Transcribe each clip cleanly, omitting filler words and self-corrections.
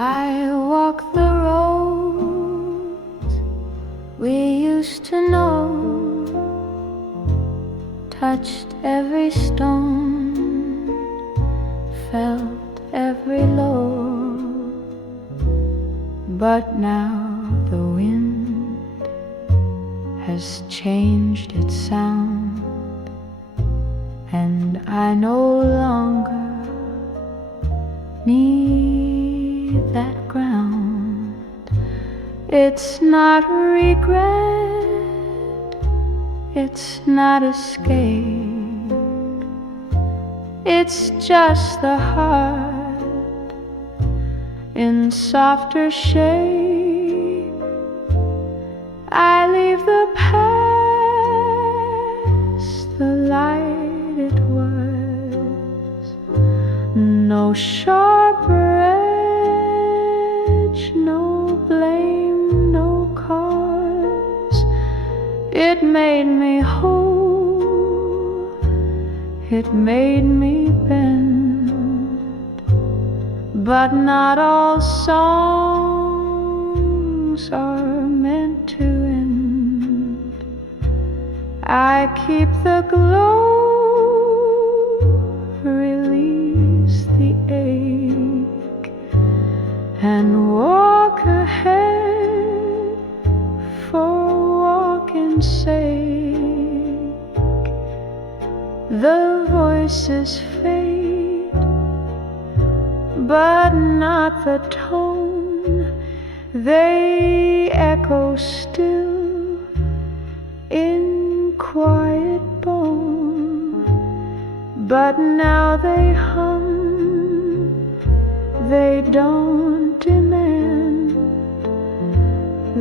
I walk the roads we used to know, touched every stone, felt every load. But now the wind has changed its sound, and I no longer need that ground. It's not regret, it's not escape, it's just the heart in softer shape. I leave the past the light it was, no sharper edge, no blame, no cause. It made me whole, it made me bend, but not all songs are meant to end. I keep the glow, release the ache, and walk ahead for walking's sake. The voices fade, but not the tone. They echo still in quiet bone, but now they hum, they don't demand,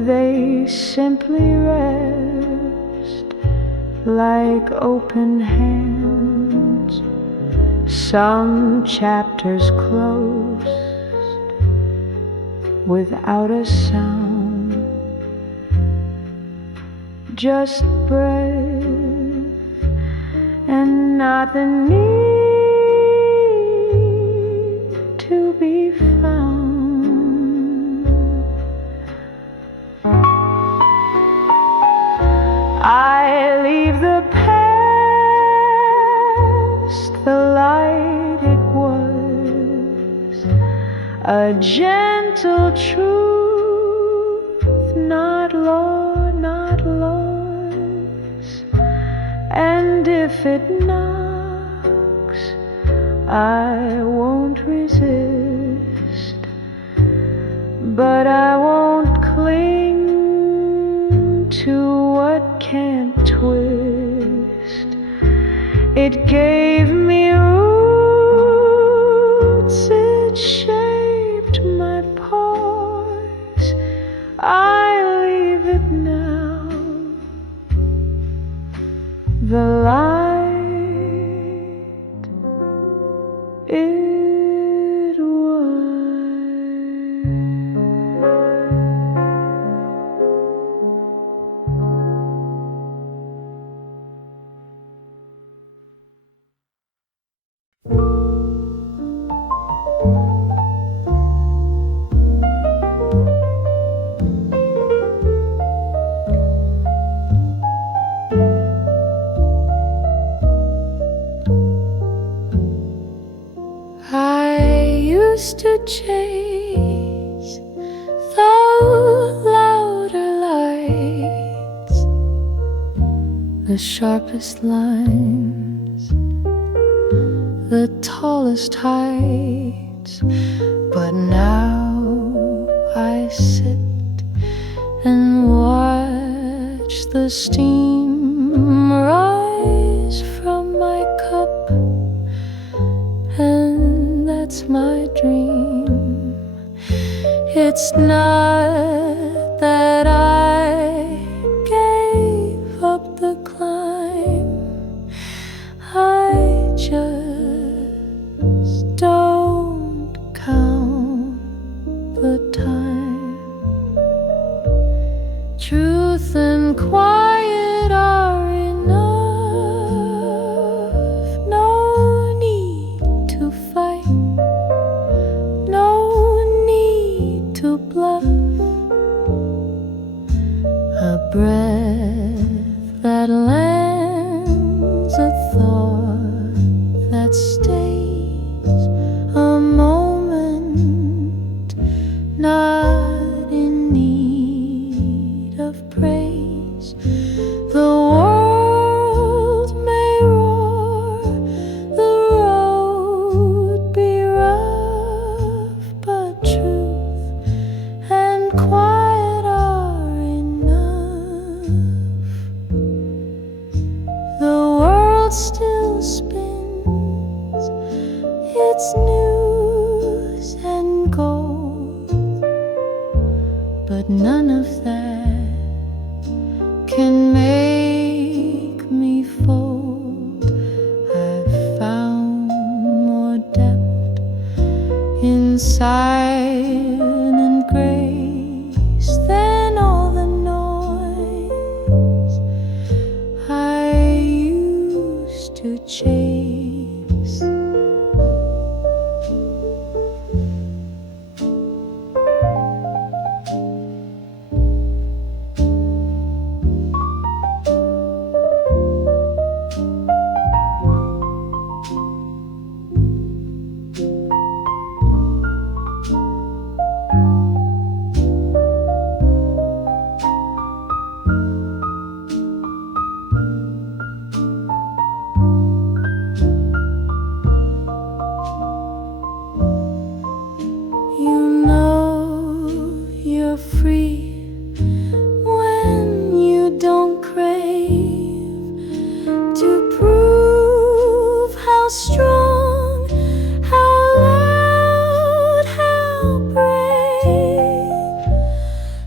they simply rest like open hands. Some chapters closed without a sound, just breath and not the need to be found. I leave the past the light it was, a gentle truth, not law, not laws. And if it knocks, I won't resist, but I won't cling to what can't twist. It gave me roots, it shaped my pause. I leave it now, the light it was. Used to chase the louder lights, the sharpest lines, the tallest heights. But now I sit and watch the steam rise from my cup, and that's my dream. It's not that I gave up the climb, I just don't count the time. Truth and quiet are enough, no need to fight, no need breath that lands, a thought that stays, a moment not in need of praise. The world may roar, the road be rough, but truth and quiet are enough. The world still spins its news and gold, but none of that can make me fold. I've found more depth in silent grace than all the noise I used to chase. You know you're free when you don't crave to prove how strong, how loud, how brave.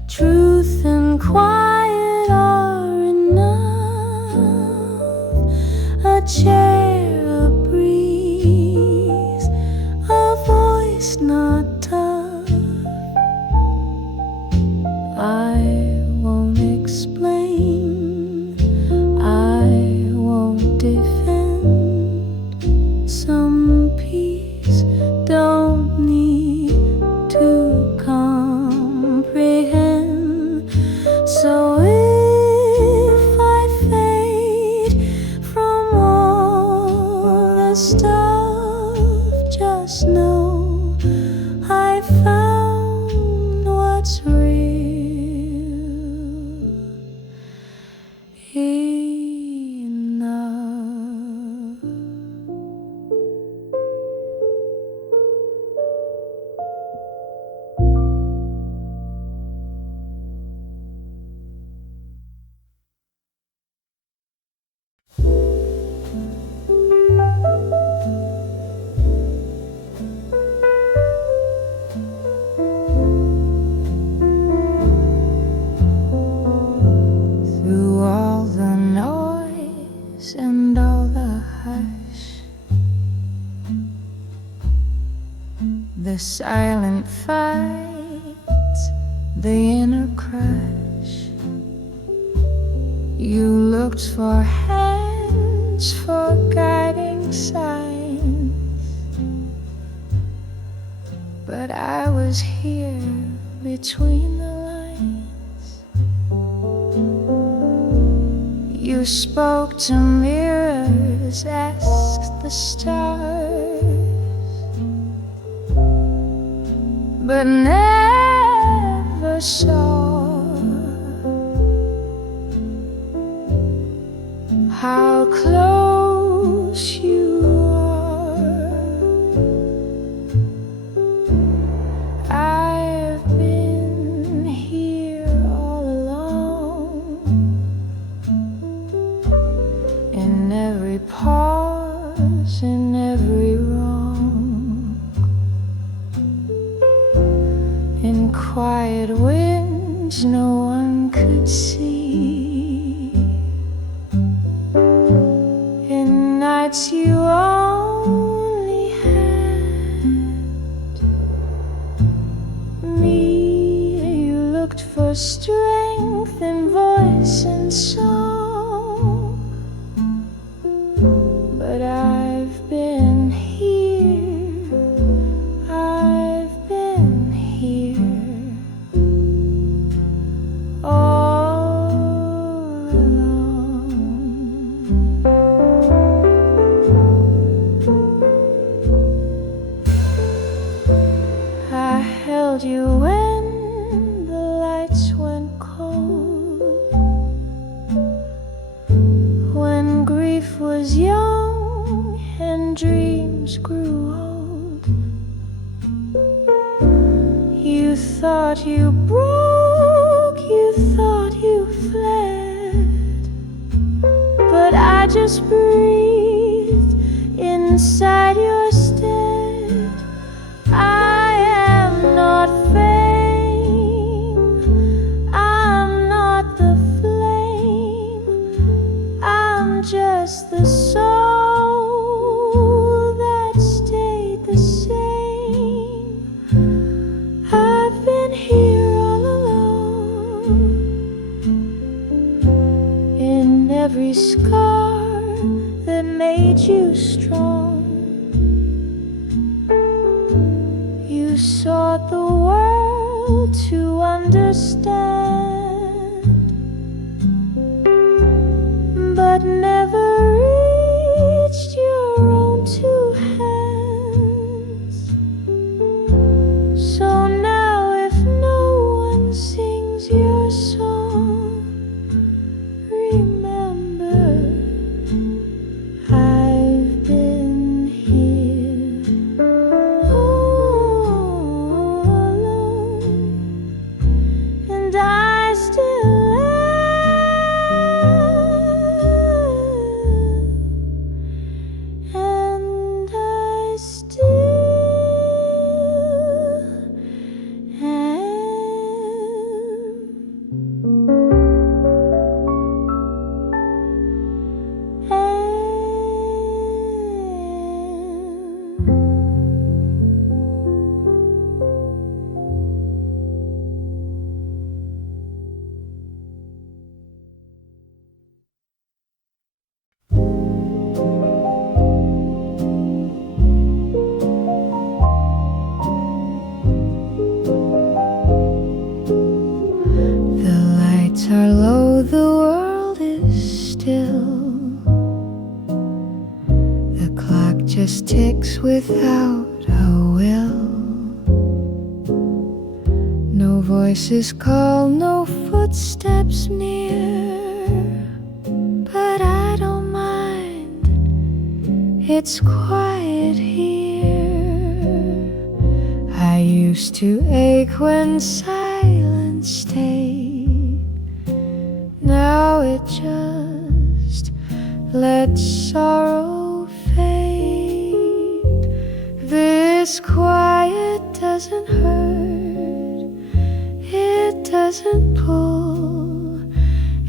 Truth and quiet are enough. A chair, a breeze, a voice not tough. I won't explain, I won't defend. Some peace don't need to comprehend. So if I fade from all the stuff, just know I found what's real enough. Through all the noise and all the hush, the silent fights, the inner crush, you looked for hands, for guiding signs, but I was here between the lines. You spoke to mirrors, asked the stars, but never saw how close you are. I've been here all along, in every pause, in every wrong, in quiet winds no one could see, in nights you only had me. You looked for strength in voice and song, but I've been here, I've been here all held you when the lights went cold, when grief was young and dreams grew old. You thought you broke, you thought you fled, but I just breathed inside your stead. I am not fame, I'm not the flame, I'm just the soul that stayed the same. I've been here all alone, in every scar that made you strong. You sought the world to understand, but never reached your own two hands. So now if no one sings your song, remember I've been here all alone, and I still am, and I still am. The lights are low, the world is still. The clock just ticks without a will. No voices call, no footsteps near, but I don't mind, it's quiet here. I used to ache when silence stayed, now it just lets sorrow fade. This quiet doesn't hurt, it doesn't pull,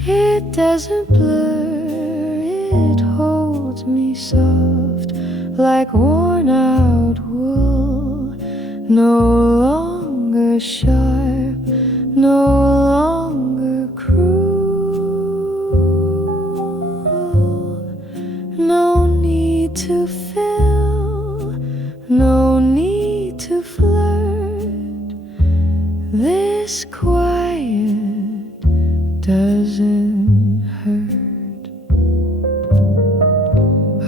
it doesn't blur, it holds me soft like worn out wool. No longer sharp, no longer cruel. No need to fill, no need to flirt. This quiet doesn't hurt.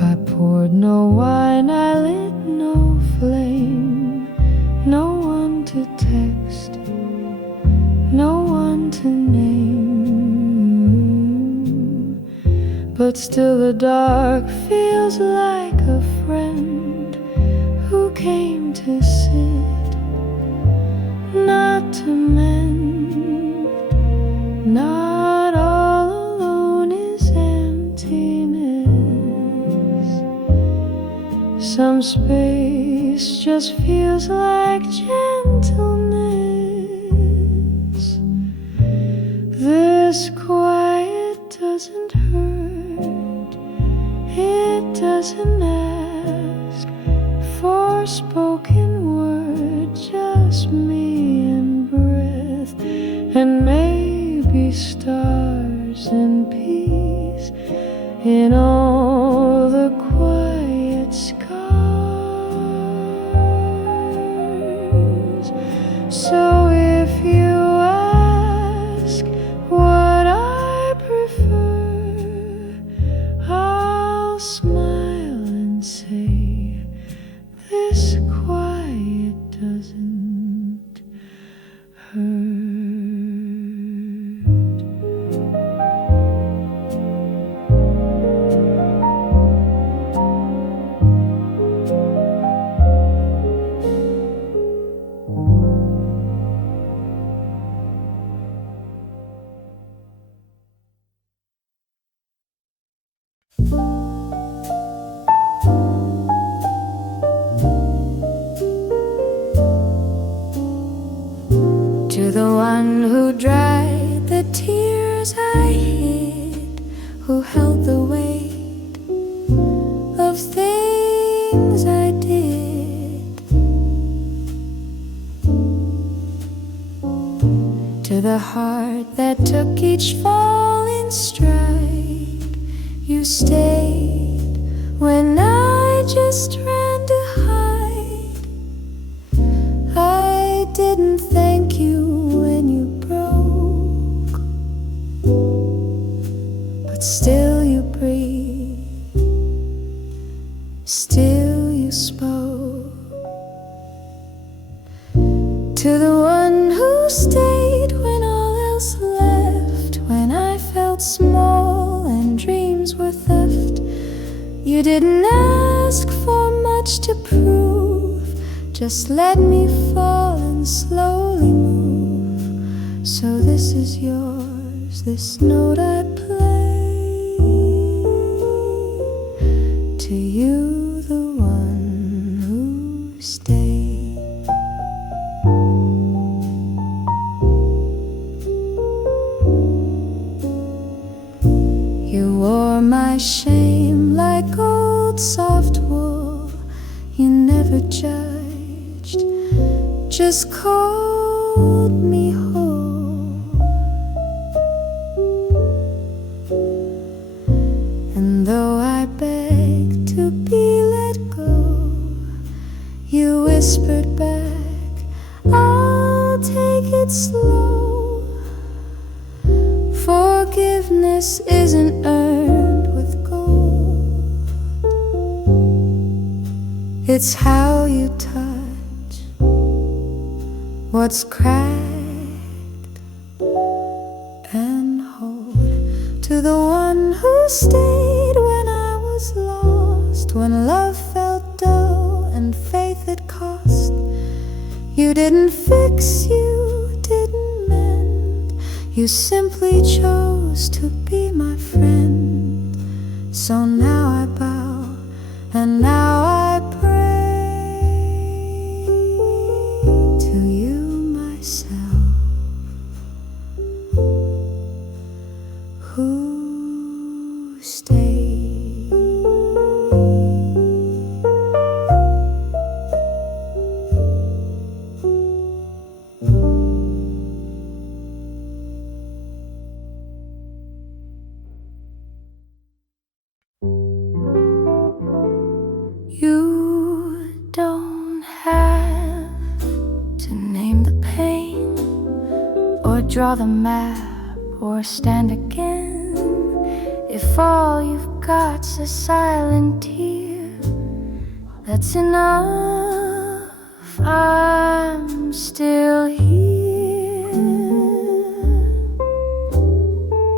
I poured no wine, I lit no flame, no one to text, no one to name. But still the dark feels like a friend who came to sit, not to mend. Not all alone is emptiness. Some space just feels like gentleness. This quiet doesn't hurt, it doesn't ask for spoken word, just me and breath, and maybe stars and peace in all the quiet scars. So if you ask what I prefer, I'll smile and say this quiet doesn't To the one who dried the tears I hid, who held the weight of things I did. To the heart that took each fall in stride, you stayed when I just ran to hide. I didn't thank you when you broke, but still you breathed, still you spoke. To the one who stayed when all else left, when I felt small and dreams were theft. You didn't ask for much to prove, just let me fall and slowly move. So this is yours, this note I play to you, the one who stayed. You wore my shame like old soft wool. You never judged, just called me whole. And though I begged to be let go, you whispered back, I'll take it slow. Forgiveness isn't earned with gold, it's how you touch what's cracked and hold. To the one who stayed when I was lost, when love felt dull and faith had cost. You didn't fix, you didn't mend, you simply chose to be my friend. So now I bow and now I pray to you, myself, who stayed. You don't have to name the pain, or draw the map, or stand again. If all you've got's a silent tear, that's enough. I'm still here.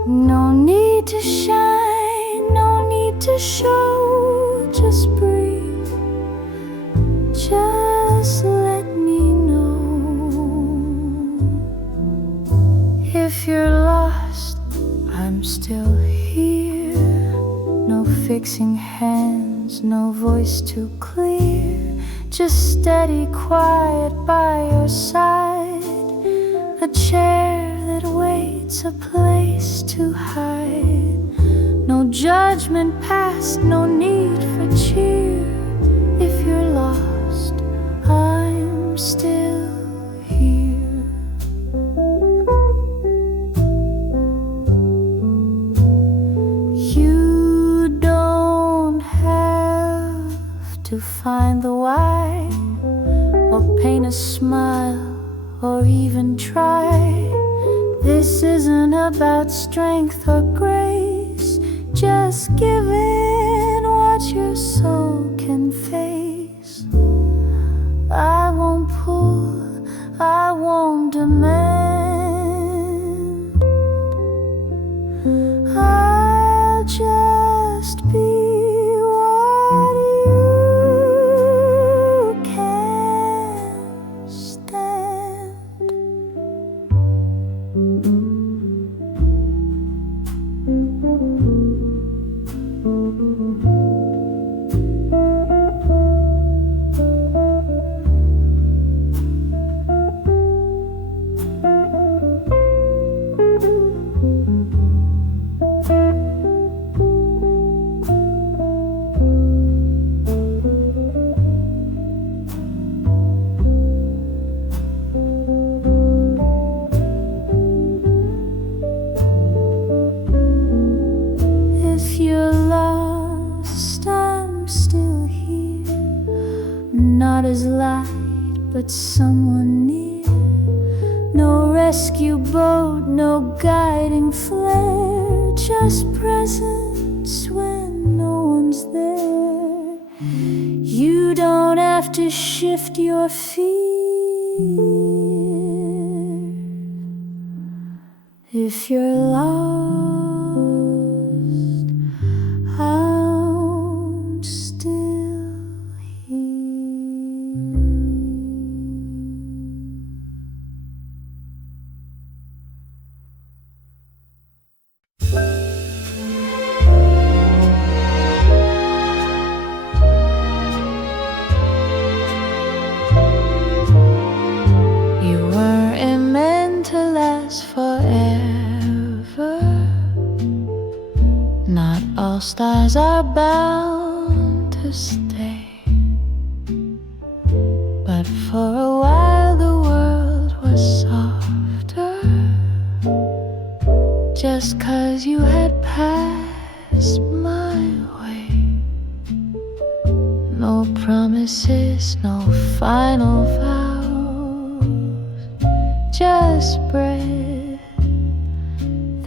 No need to shine, no need to show, just breathe. Just let me know. If you're lost, I'm still here. No fixing hands, no voice too clear, just steady quiet by your side. A chair that waits, a place to hide. No judgment passed, no need for cheer. If you're lost, I'm still here. You don't have to find the why, or paint a smile, or even try. This isn't about strength or grace, just give in what your soul can face. I won't pull, I won't demand, I'll just be what you can't stand. rescue boat, no guiding flare, just presence when no one's there. You don't have to shift your fear if you're lost. I'm still here. You weren't meant to last forever. Not all stars are bound to stay. But for a while the world was softer, just 'cause you had passed my way. No promises, no final vows, just breath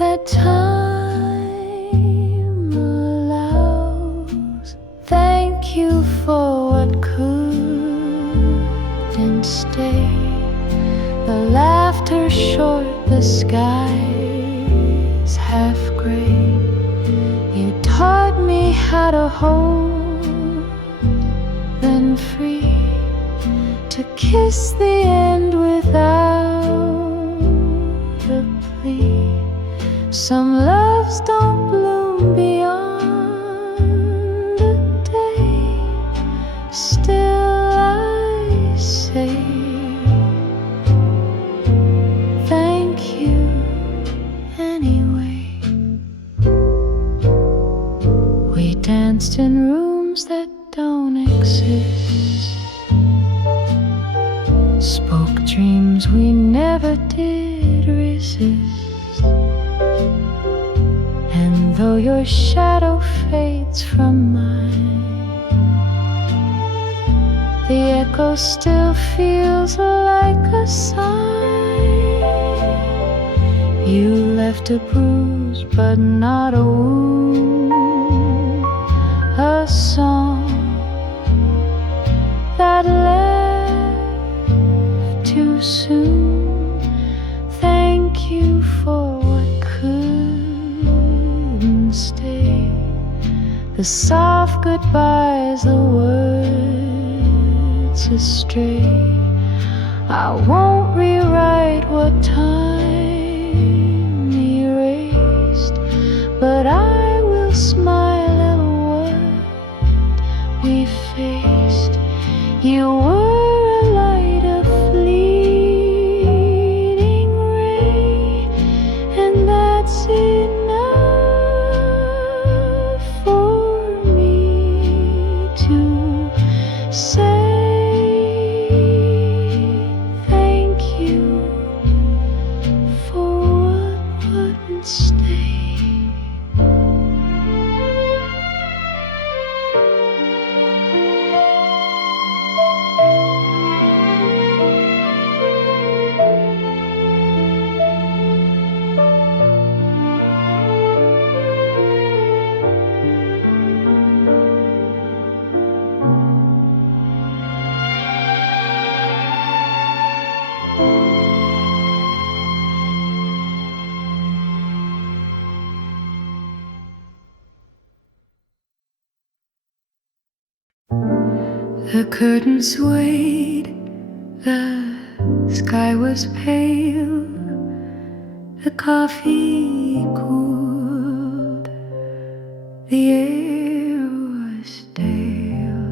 that time allows. Thank you for what couldn't stay. The laughter short, the skies half gray. You taught me how to hold, then free, to kiss the end without a plea. Some loves don't bloom beyond a day. Still I say thank you anyway. We danced in rooms that don't exist, spoke dreams we never did resist. And though your shadow fades from mine, the echo still feels like a sign. You left a bruise but not a wound, a song that left too soon. Thank you for what couldn't stay. The soft goodbyes, the words astray. I won't rewrite what time erased, but I will smile at what we faced. You were a light, a fleeting ray, and that's enough for me to say thank you for what wouldn't stay. The curtains swayed, the sky was pale, the coffee cooled, the air was stale.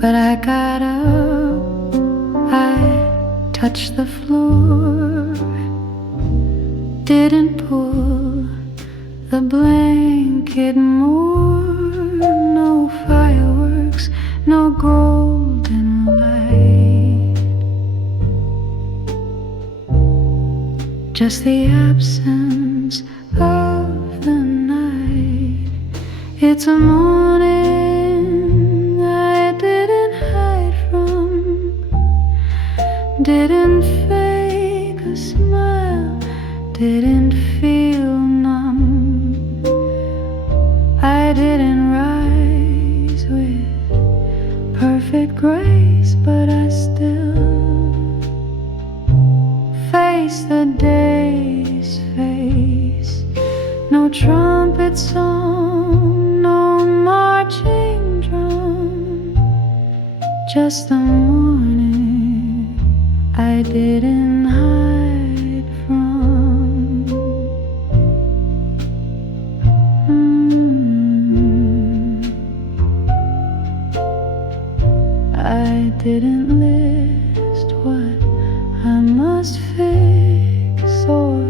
But I got up, I touched the floor, didn't pull the blanket more. No fireworks, no golden light, just the absence of the night. It's a morning I didn't hide from, Didn't fake a smile, didn't feel numb. I didn't rise with perfect grace, but I still face the day's face. No trumpet song, no marching drum, just the morning I didn't hide from. I didn't list what I must fix or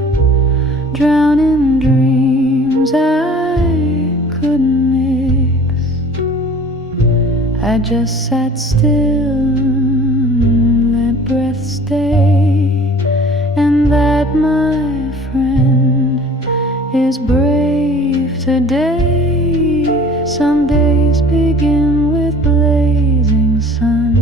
drown in dreams I couldn't mix. I just sat still, let breath stay, and that, my friend, is brave today. Some days begin with blazing sun,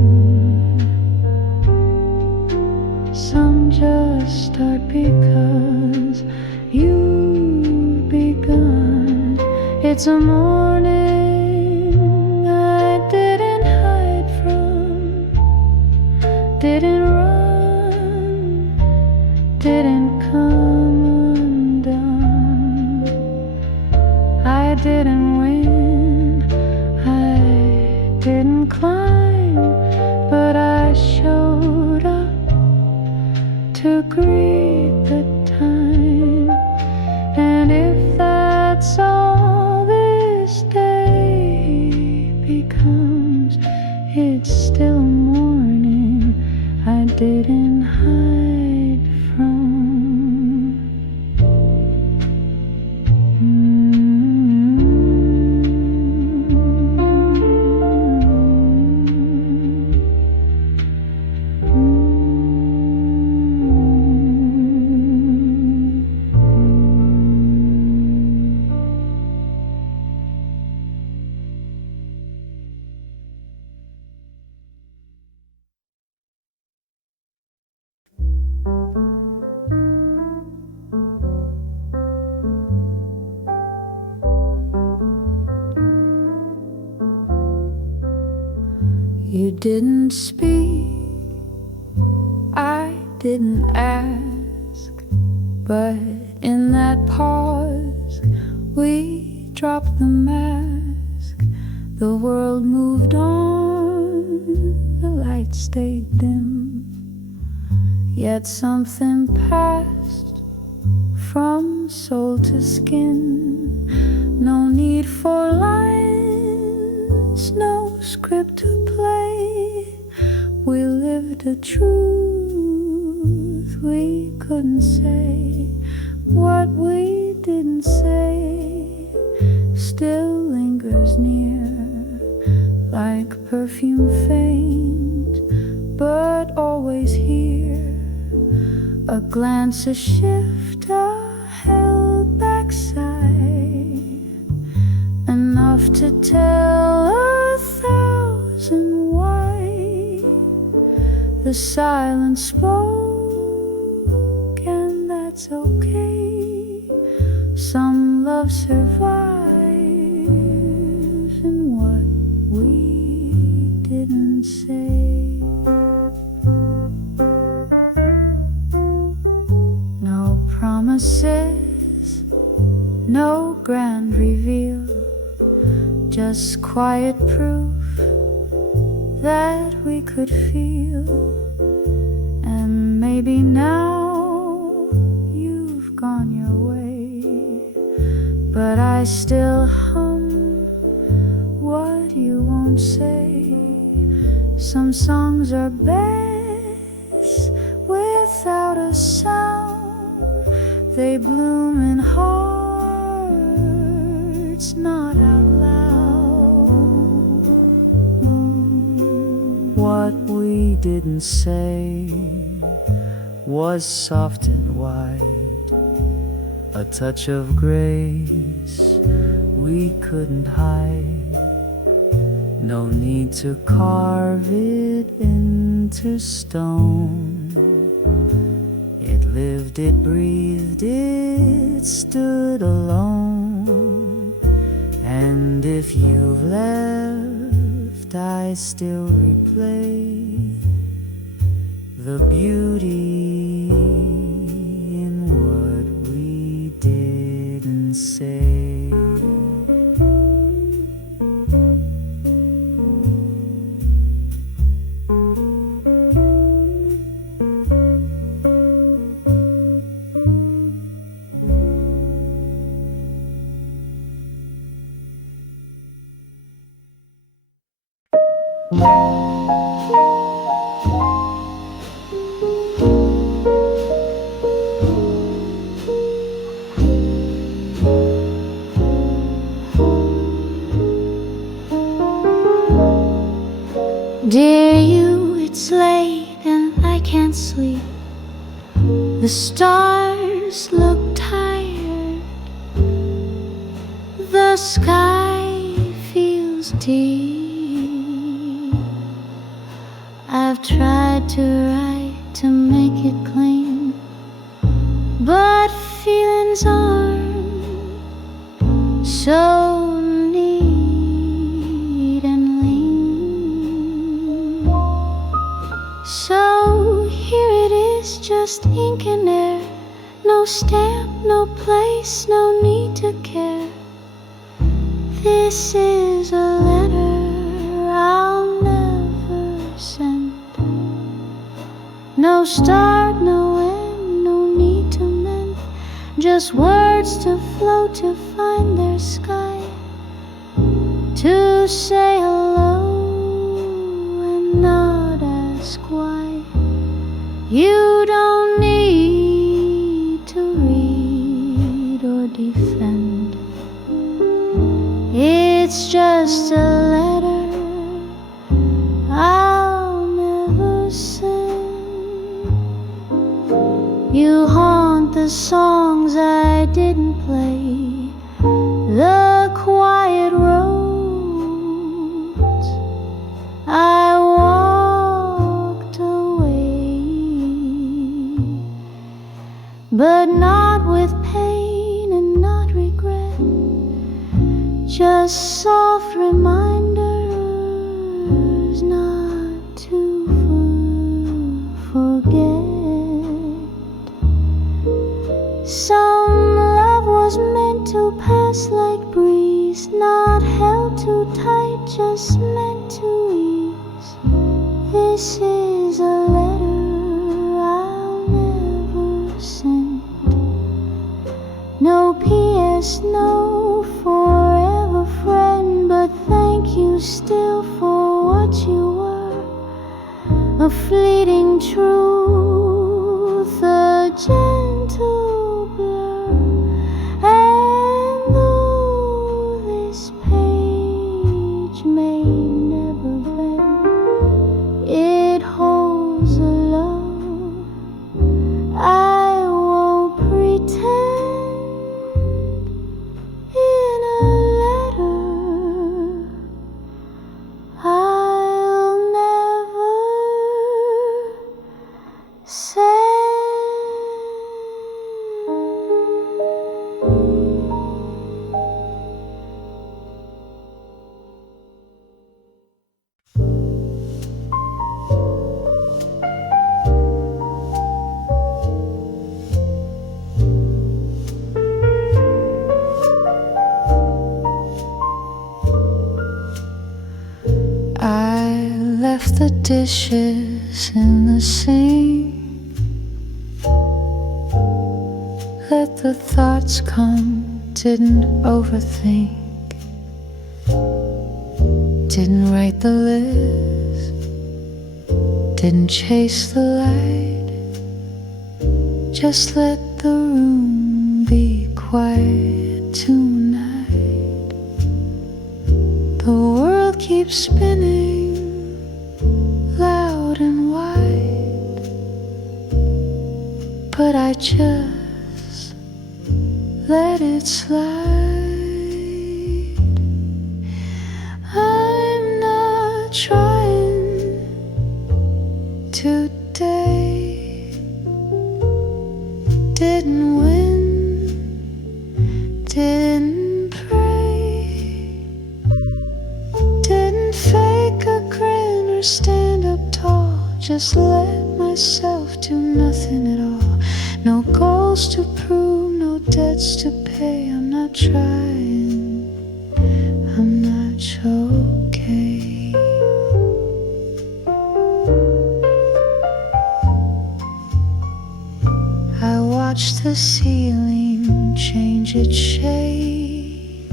some just start because you've begun. It's a morning I didn't hide from, didn't run, didn't come undone. I didn't win, I didn't climb, but I showed up to greet the time. And if that's all this day becomes, it's still morning I didn't hide from. You didn't speak, I didn't ask, but in that pause we dropped the mask. The world moved on, the light stayed dim, yet something passed from soul to skin. No need for lines, no script to play. We lived a truth we couldn't say. What we didn't say still lingers near, like perfume faint, but always here. A glance, a shift, a held back sigh, enough to tell 1,000 why. The silence spoke, and that's okay. Some love survives in what we didn't say. No promises, no grand reveal, just quiet proof that we could feel. And maybe now you've gone your way, but I still hum what you won't say. Some songs are best without a sound. They bloom in hearts, not out loud. What we didn't say was soft and wide, a touch of grace we couldn't hide. No need to carve it into stone. lived it, breathed it, stood alone. And if you've left, I still replay the beauty in what we didn't say. Dear you, it's late and I can't sleep. The stars look tired. The sky feels deep. I've tried to write to make it clean, but feelings aren't so neat and lean. So here it is, just ink and air. No stamp, no place, no need to care. This is a letter I'll never send. No start, no end, no need to mend. Just words to float to find their sky, to say hello and not ask why. You don't need to read or defend. It's just a letter I'll never send. You haunt the songs I didn't play, the quiet roads I walked away, but not with pain and not regret. Just soft reminders not to forget. Some love was meant to pass like breeze, not held too tight, just meant to ease. This is a letter I'll never send. No P.S., no forever friend, but thank you still for what you were. A fleeting truth, a gentle blur. And though this page may never bend, it holds a love I won't pretend. In a letter I'll never send. I left the dishes in the sink. Let the thoughts come, didn't overthink. Didn't write the list, didn't chase the light. Just let the room be quiet tonight. The world keeps spinning, loud and wide, but I just let it slide. I'm not trying today didn't win, didn't pray, didn't fake a grin or stand up tall. Just let myself do nothing at all. No goals to prove, no debts to pay. I'm not trying, I'm not okay. I watch the ceiling change its shade,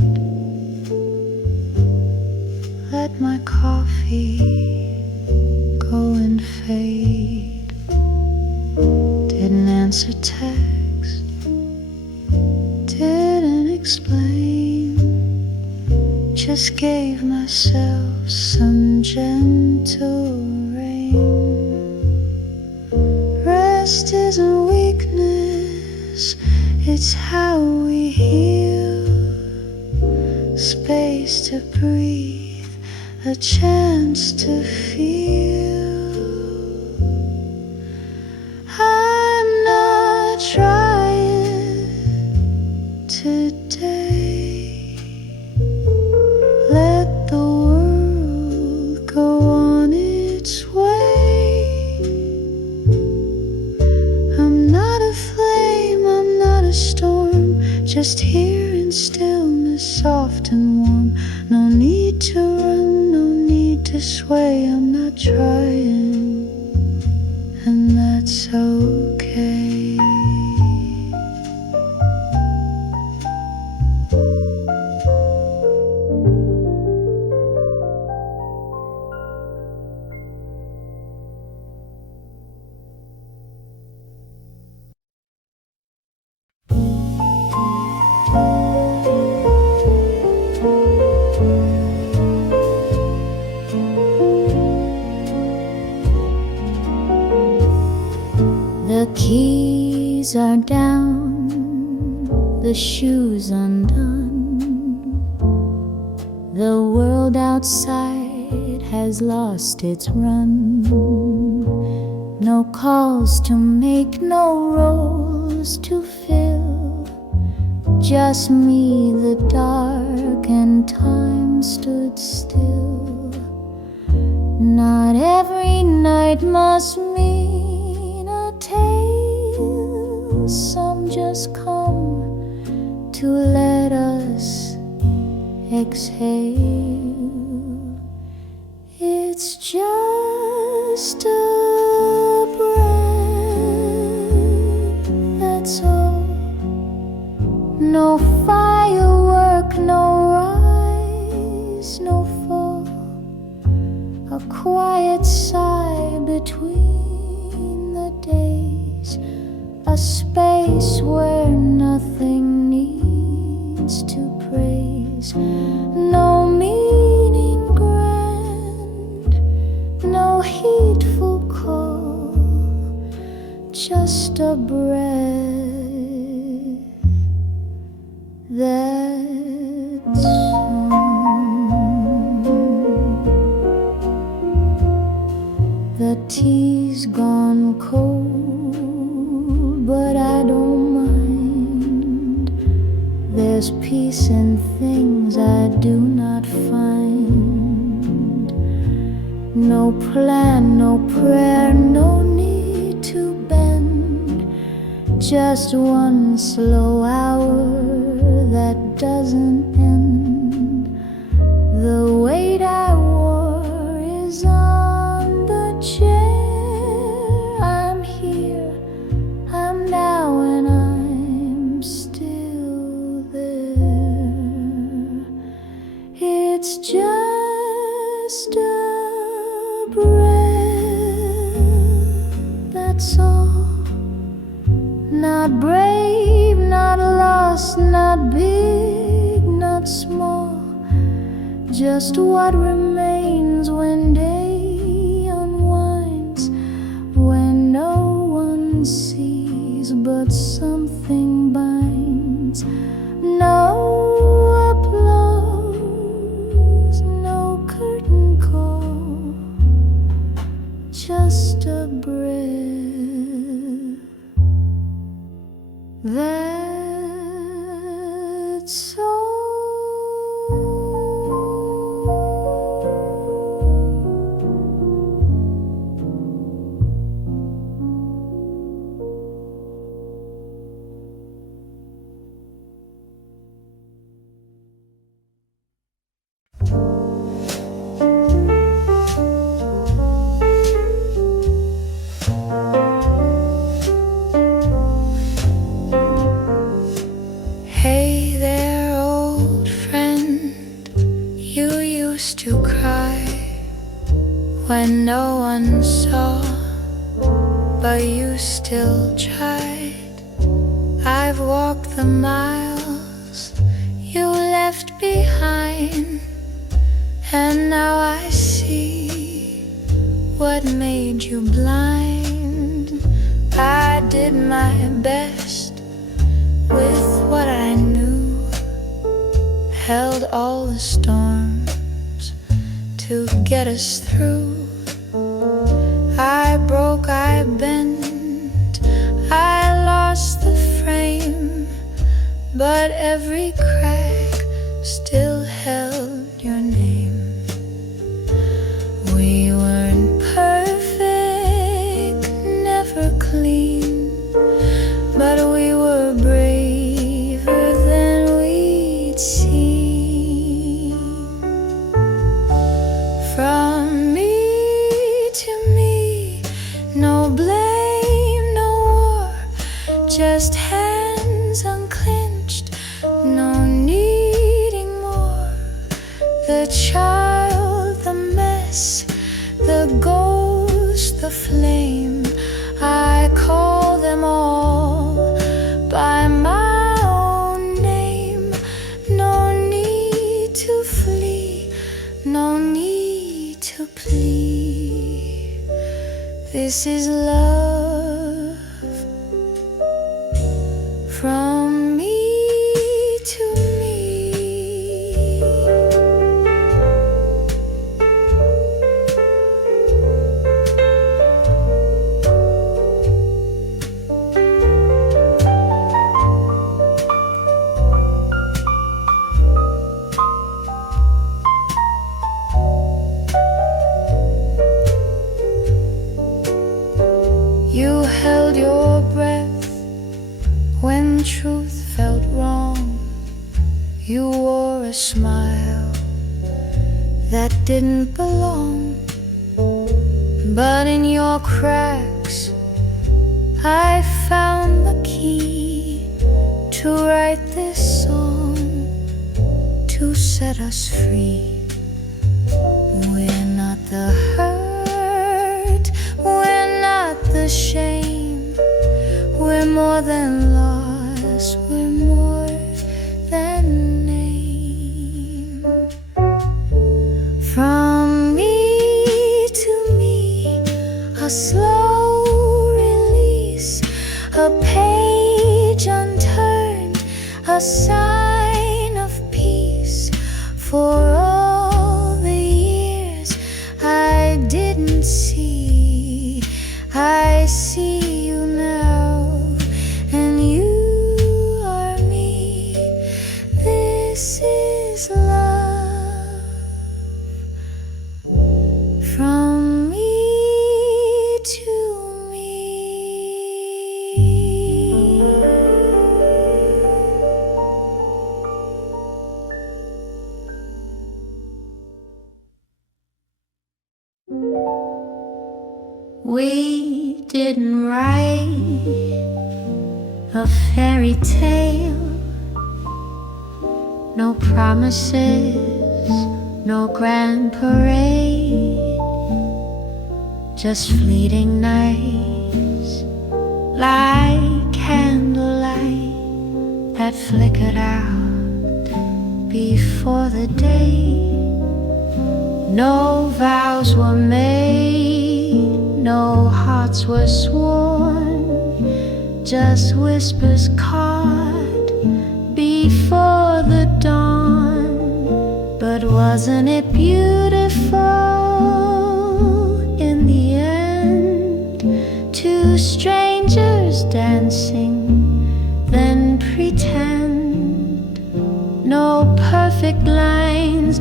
let my coffee go and fade. Didn't answer text, didn't explain, just gave myself some gentle rain. Rest isn't weakness, it's how we heal. Space to breathe, a chance to feel. I'm not trying today. Let the world go on its way. I'm not a flame, I'm not a storm, just here in stillness, soft and warm. No need to run, no need to sway. I'm not trying, and that's okay. The keys are down, the shoes undone. The world outside has lost its run. No calls to make, no roles to fill. Just me, the dark, and time stood still. Not every night must mean a tale. Some just come to let us exhale. It's just a breath, that's all. No firework, no rise, no fall. A quiet sigh between the days. A space where nothing needs to praise. No meaning grand, no heedful call. Just a breath, that's all. The tea's gone cold, but I don't mind. There's peace in things I do not find. No plan, no prayer, no need to bend. Just one slow hour that doesn't end. The weight I wore is on the chair. I'm here, I'm now, and I'm still there. It's just a breath, that's all. Not brave, not lost, not big, not small. Just what remains when day unwinds, when no one sees but something binds. No applause, no curtain call. Just a breath, That's all. Hey there, old friend, you used to cry when no one saw, but you still tried. I've walked the miles you left behind, and now I see what made you blind. I did my best with what I knew, held all the storms to get us through. I broke, I bent, I lost the frame, but every crack still held your name. We weren't perfect, never clean, but we were braver than we'd seen. From me to me, no blame, no war, just hands unclenched, no needing more. The child, the mess, the ghost, the flame, I call them all by my own name. No need to flee, no need to plead. This is love from me to me. You held your breath when truth felt wrong. You wore a smile that didn't belong, but in your cracks I found the key to write this song, to set us free. We're not the hurt, we're not the shame, we're more than loss, we're more than name. From me to me, a slow release, a page unturned, a sign of peace. For all the years I didn't see, I see you now, and you are me. This is love from me to me. We didn't write a fairy tale, no promises, no grand parade, just fleeting nights like candlelight that flickered out before the day. No vows were made, no hearts were sworn, just whispers caught before the dawn. But wasn't it beautiful in the end? Two strangers dancing,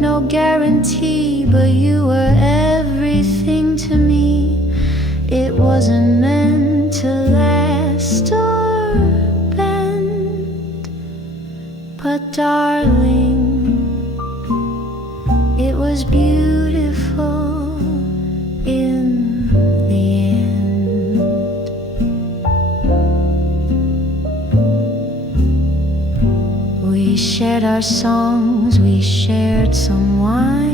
no guarantee, but you were everything to me. It wasn't meant to last or bend, but darling, it was beautiful in the end. We shared our songs, we shared some wine.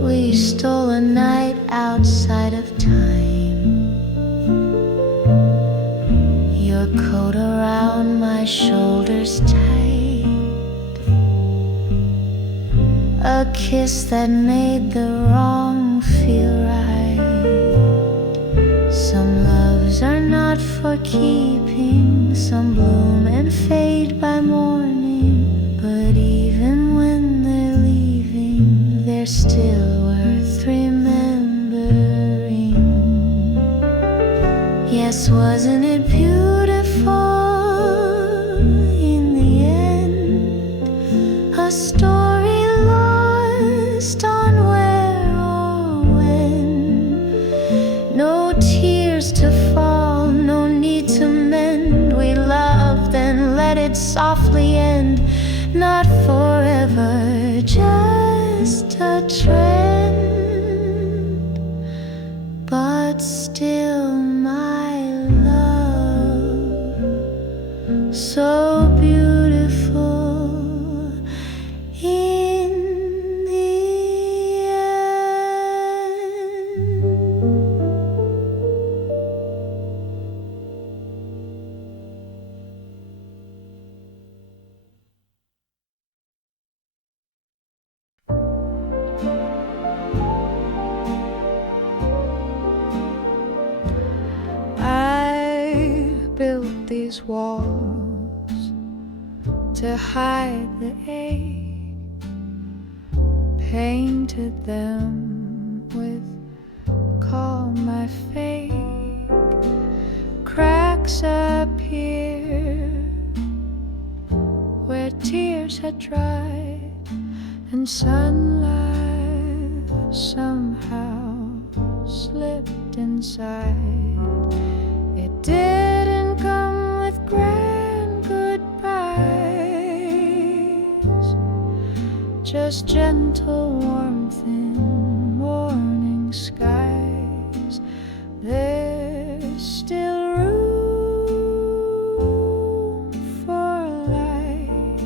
We stole a night outside of time. Your coat around my shoulders tight, a kiss that made the wrong feel right. Some loves are not for keeping, some bloom and fade by morning, but even when they're leaving, they're still worth remembering. Yes, wasn't it beautiful in the end? A story lost on where or when. No tears to fall, no need to mend. We loved and let it softly end. Not forever, just a trend, but still my love, so beautiful in the end. I built these walls to hide the ache, painted them with call my fake. Cracks appear where tears had dried, and sunlight somehow slipped inside. It didn't come with grand goodbyes, just gentle warmth in morning skies. There's still room for light,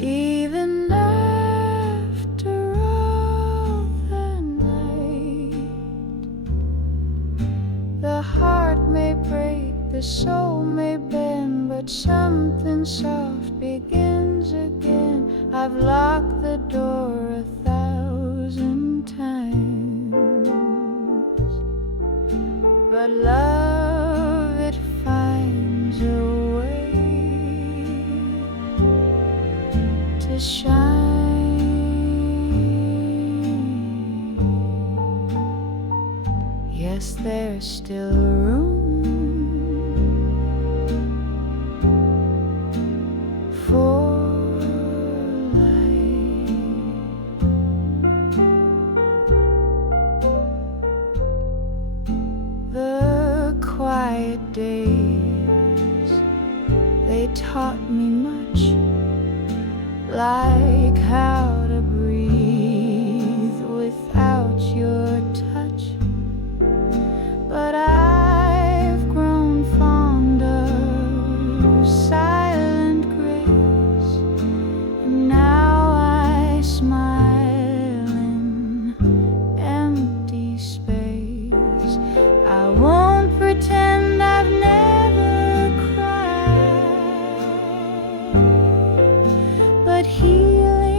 even after all the night. The heart may break, the soul may bend, but something soft begins again. I've locked the door 1,000 times, but love, it finds a way to shine. Yes, there's still room for light. The quiet days, they taught me much, like how to breathe without your touch. But I've grown fond of silent grace, and now I smile in empty space. I won't pretend I've never cried, but healing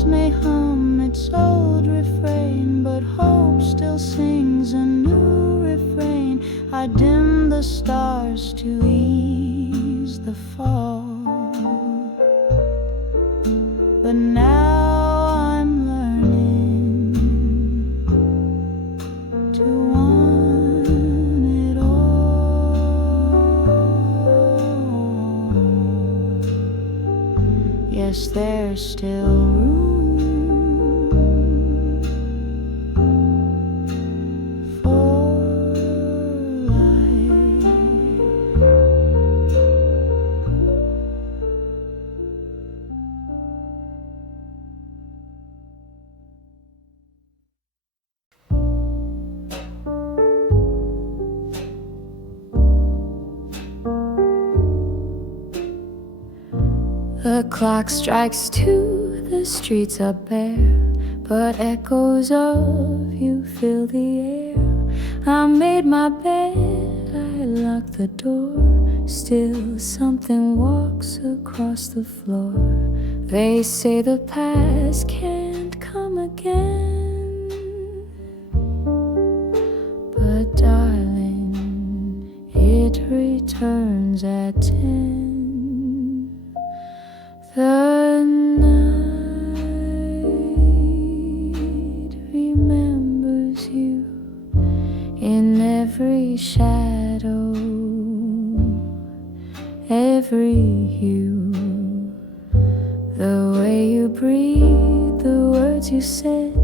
house may hum its old refrain, but hope still sings a new refrain. I dim the stars to ease the fall, but now I'm learning to want it all. Yes, there's still room for life. The clock strikes 2, the streets are bare, but echoes of you fill the air. I made my bed, I locked the door, still something walks across the floor. They say the past can't come again, but darling, it returns at 10. The night remembers you in every shadow, every hue. The way you breathe, the words you said,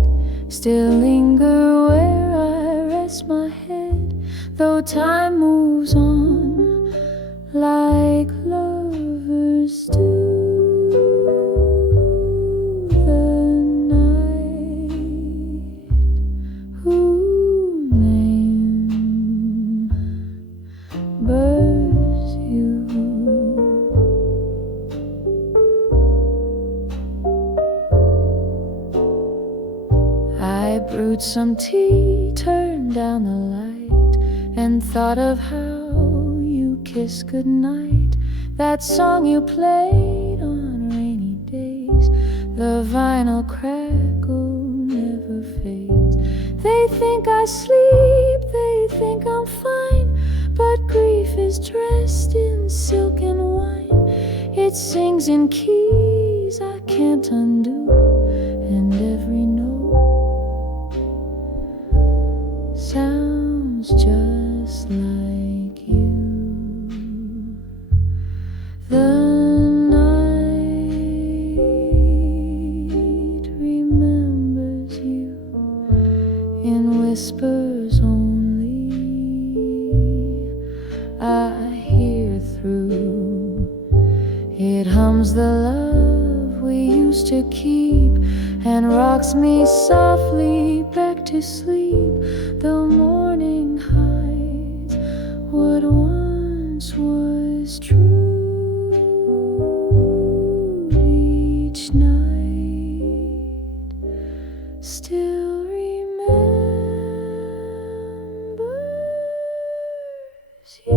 still linger where I rest my head. Though time moves on like lovers do, brewed some tea, turned down the light, and thought of how you kissed goodnight. That song you played on rainy days, the vinyl crackle never fades. They think I sleep, they think I'm fine, but grief is dressed in silk and wine. It sings in keys I can't undo, and every note sounds just like you. The night remembers you in whispers only. I hear through it, hums the love we used to keep, and rocks me softly back to sleep. The morning hides what once was true. Each night still remembers you.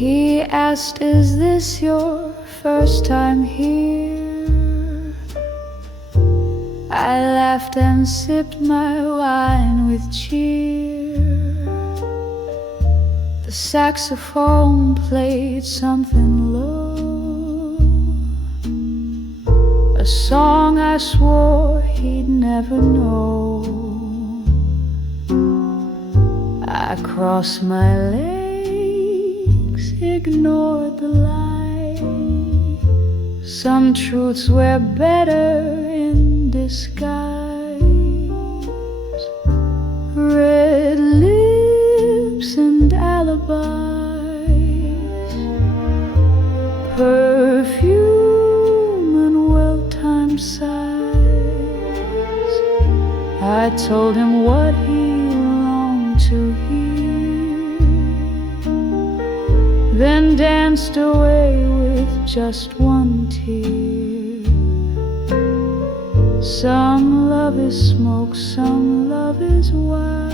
He asked, is this your first time here? I laughed and sipped my wine with cheer. The saxophone played something low, a song I swore he'd never know. I crossed my legs, ignored the lie. Some truths were better in disguise. Red lips and alibis, perfume and well-timed sighs. I told him what he longed to hear. then danced away with just one tear. Some love is smoke, some love is wise,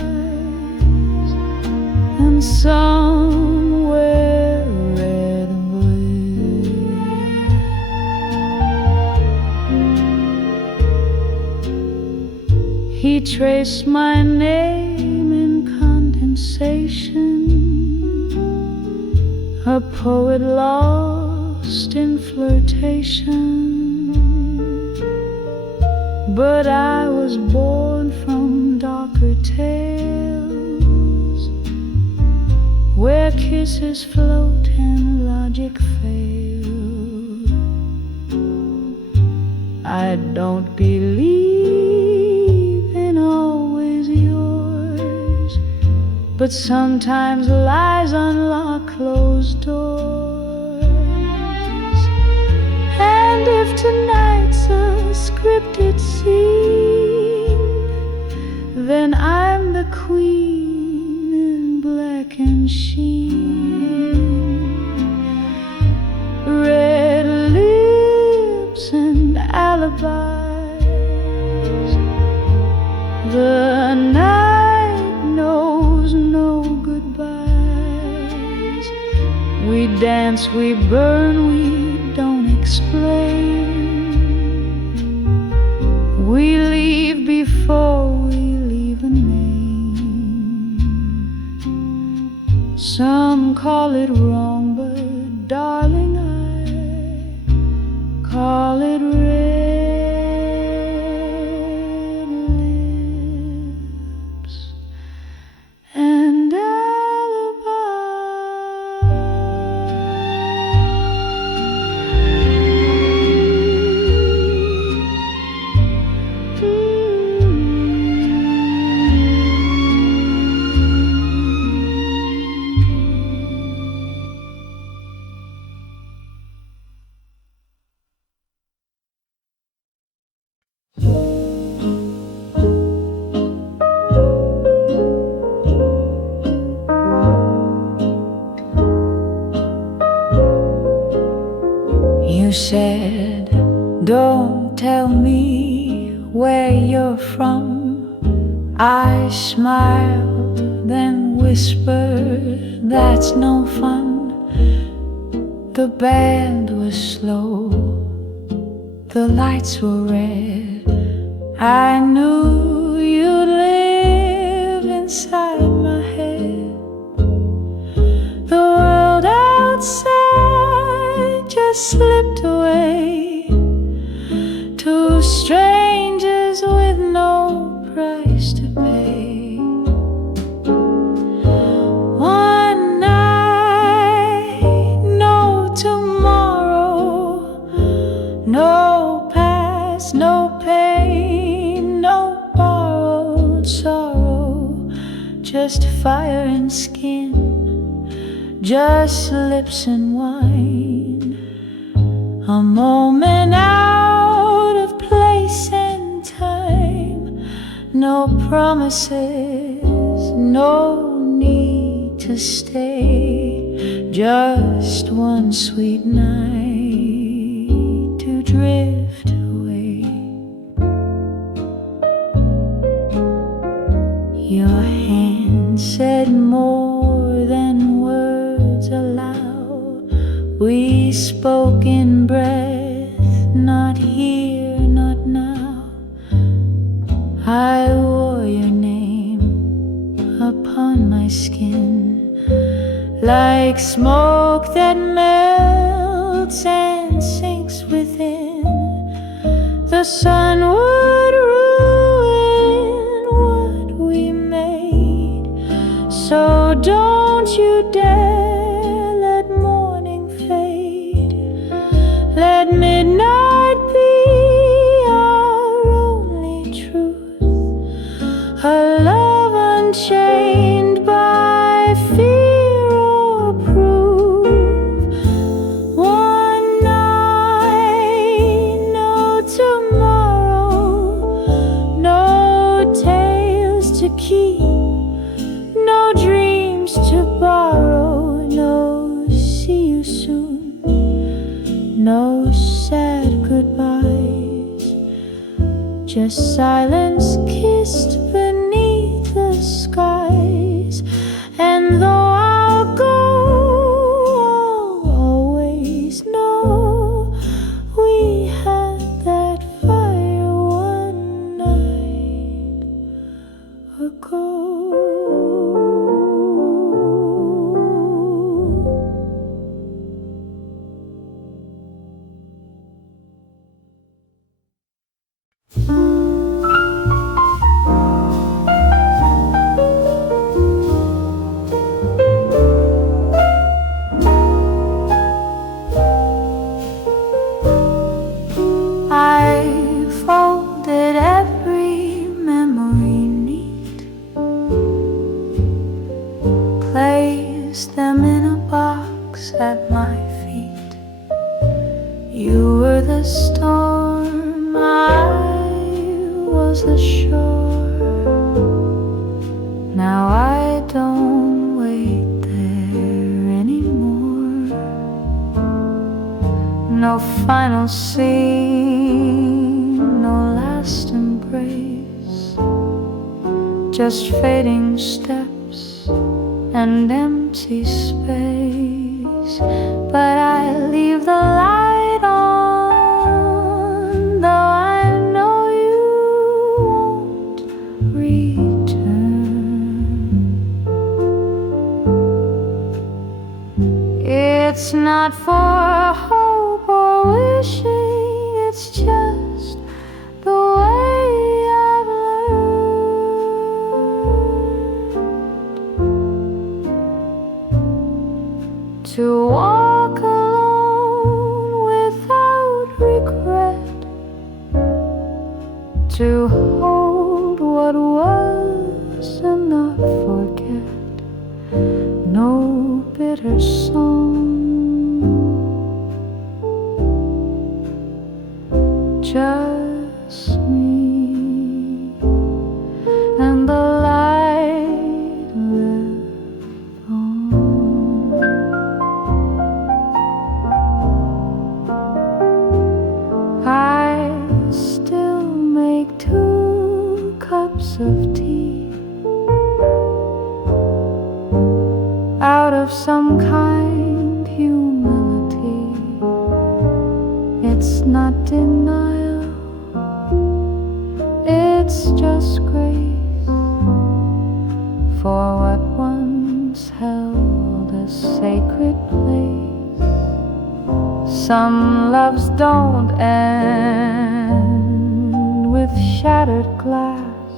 and some wear red and blue. He traced my name in condensation, a poet lost in flirtation. But I was born from darker tales, where kisses float and logic fail. I don't believe in always yours, but sometimes lies unlock closed doors. And if tonight's a scripted scene, then I'm the queen in black and sheen. Red lips and alibis, the night knows no goodbyes. We dance, we burn, we don't explain. We leave before we leave a name. Some call it wrong, but darling, I call it red lips and You said, don't tell me where you're from. I smiled, then whispered, that's no fun. The band was slow, the lights were red. I knew you'd live inside my head. The world outside just slipped away to strangers with no price to pay. One night, no tomorrow, no past, no pain, no borrowed sorrow, just fire and skin, just lips and wine. A moment out of place and time, no promises, no need to stay, just one sweet night to drift away. Your hand said more than words allow. We spoke in breath, not here, not now. I wore your name upon my skin, like smoke that melts and sinks within. The sun would ruin what we made, so don't you dare let morning fade. Let midnight be our only truth, a love unchained by fear or proof. One night, no tomorrow, no tales to keep, no dreams to borrow, no no sad goodbyes, just silence kissed beneath the skies. And though I'll go, I'll always know we had that fire one night ago. I folded every memory neat, placed them in a box at my feet. You were the storm, I was the shore. Now I don't wait there anymore. No final scene, no last embrace, just fading steps and empty space. But I leave the light on, though I know you won't return. It's not for hope or wishing, it's just the way I've learned to walk alone without regret, to hold what was and not forget. No bitter song, just me and the light left on. I still make 2 cups of tea out of some kind humility. It's not denial, it's just grace for what once held a sacred place. Some loves don't end with shattered glass,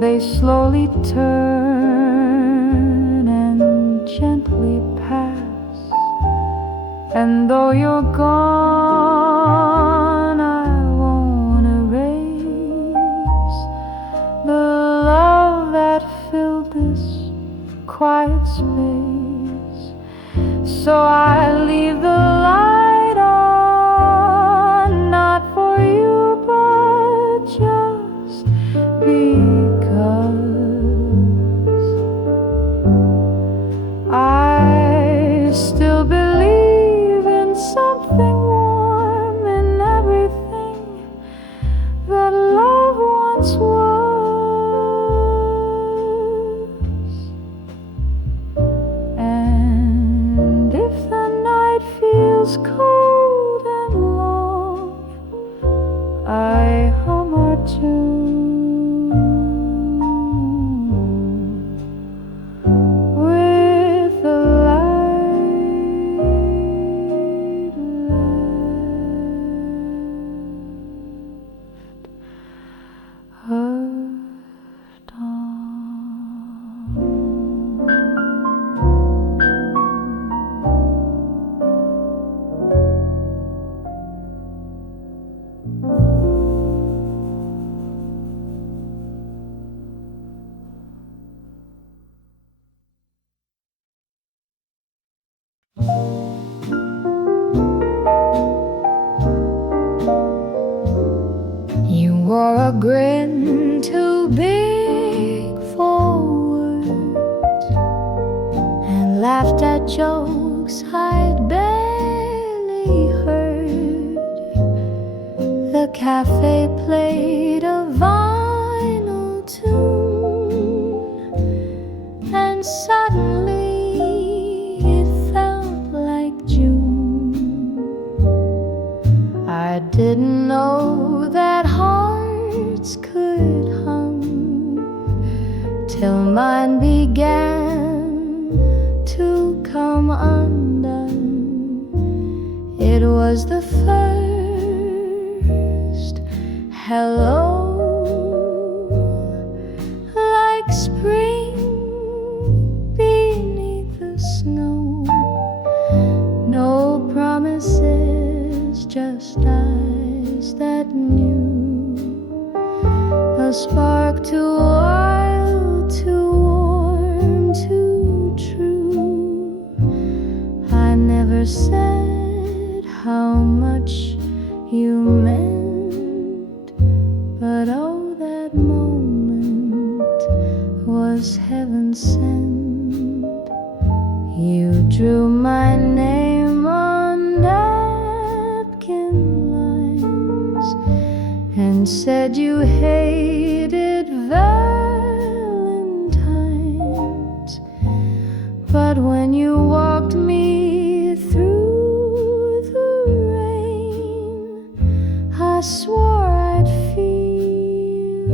they slowly turn and gently pass. And though you're gone, I won't erase the love that filled this quiet space. So I leave the light on, not for you, but just because I still believe in something warm in everything that love once was. And if the night feels cold and long, I hum our tune with the light left on. You wore a grin too big for words and laughed at jokes I'd barely cafe played a vinyl tune, and suddenly it felt like June. I didn't know that hearts could hum till mine began to come undone. It was the first hello, like spring beneath the snow. No promises, just eyes that knew. A spark too wild, too warm, too true. I never said how much you meant, but oh, that moment was heaven sent. You drew my name on napkin lines and said you hated Valentines, but when you walked me through the rain, I swore I'd feel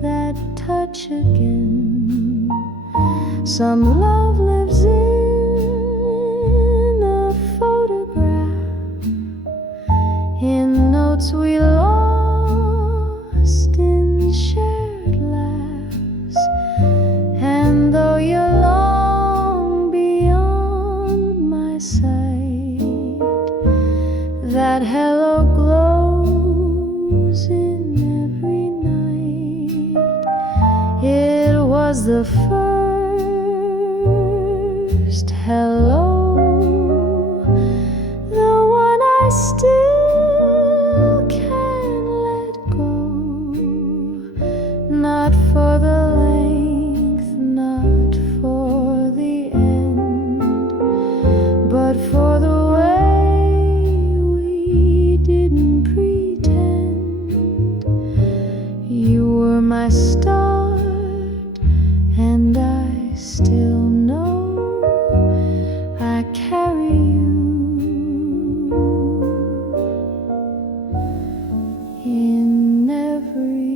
that touch again. Some love lives in a photograph, in notes we lost, in shared laughs. And though you're long beyond my sight, that hello glows in every night. It was the first hello, the one I still can't let go. Not for the length, not for the end, but for the way we didn't pretend. You were my start, and I still know I carry you in every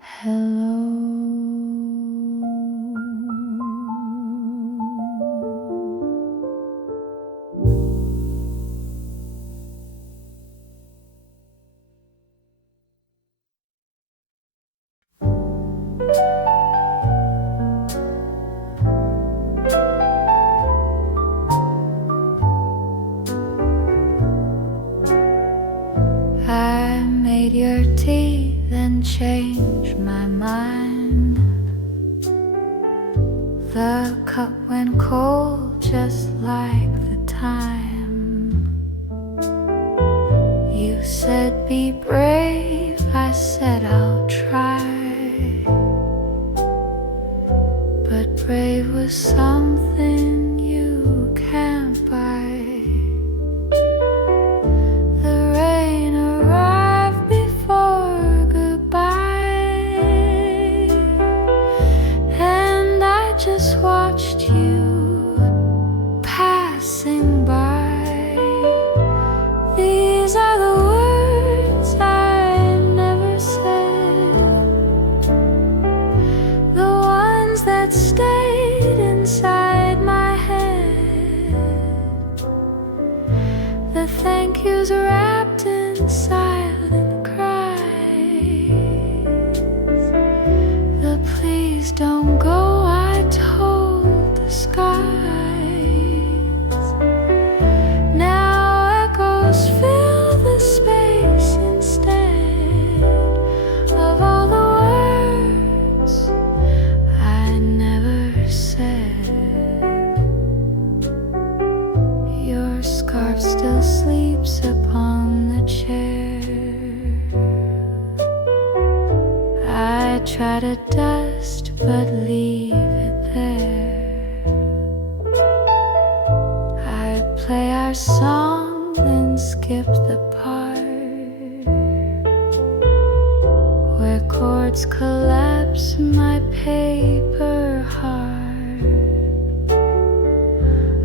hello. I made your tea, then changed my mind. The cup went cold just like the time. You said be brave, I said I'll try. But brave was something you can't buy. Just watched you passing by. These are the words I never said, the ones that stayed inside my head. The thank yous wrapped in silent cries. The please don't go told the skies. Now echoes fill the space instead of all the words I never said. Your scarf still sleeps upon the chair. I try to dust but leave it there. I play our song, then skip the part words collapse my paper heart.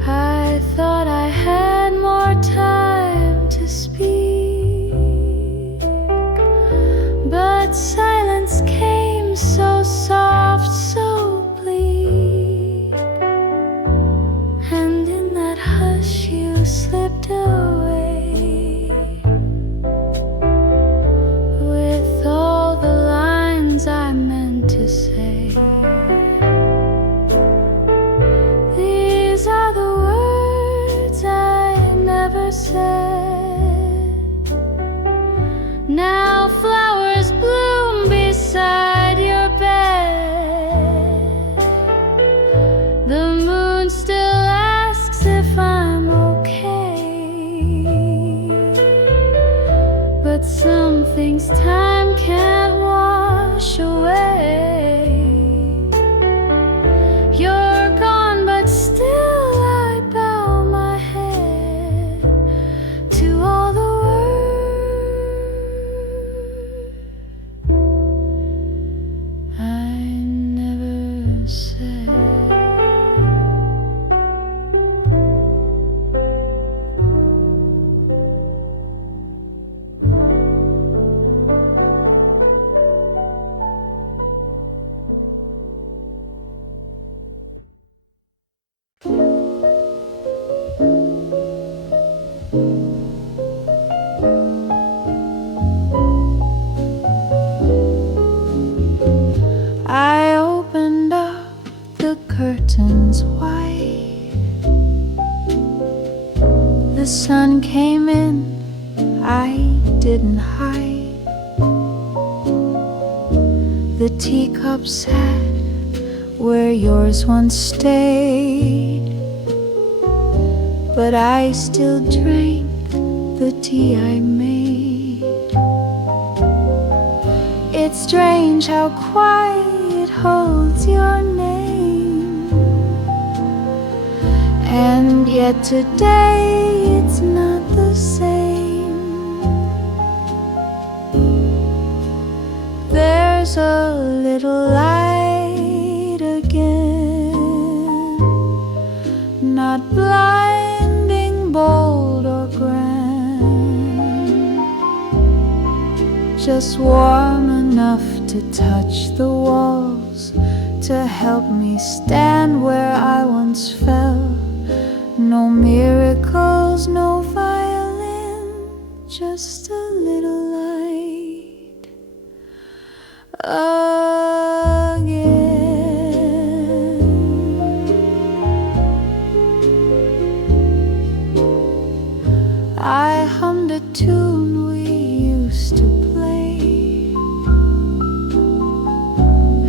I thought I had more time to speak, but silence came so soft, so bleak, and in that hush you slipped away with all the lines I meant to say. These are the words I never said. Now flowers bloom beside your bed. The moon still asks if I'm okay, but some things time can't wash away. You're gone, but still I bow my head to all the words I never said. I opened up the curtains wide. The sun came in, I didn't hide. The teacup sat where yours once stayed, but I still drank the tea I made. It's strange how quiet holds your name, and yet today it's not the same. There's a little light again, not blinding, bold or grand, just warm enough to touch the walls, to help me stand where I once fell. No miracles, no violin, just a little light again. I hummed a tune we used to play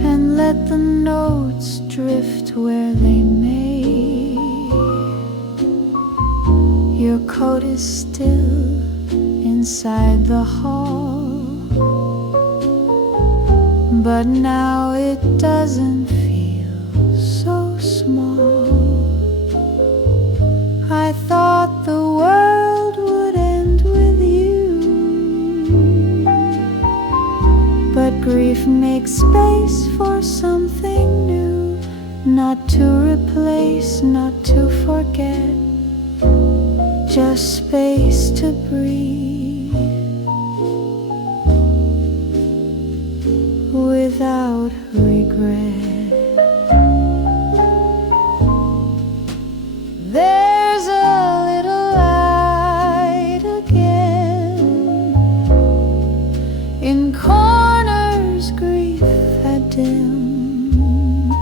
and let the notes drift where they may. Your coat is still inside the hall, but now it doesn't feel so small. I thought the world would end with you, but grief makes space for something new, not to replace, not to forget, just space to breathe without regret. There's a little light again, in corners grief had dimmed.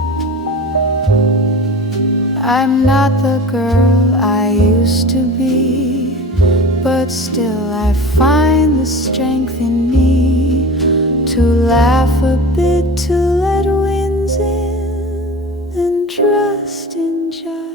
I'm not the girl I used to be, but still I find the strength in me to laugh a bit, to let winds in and trust in just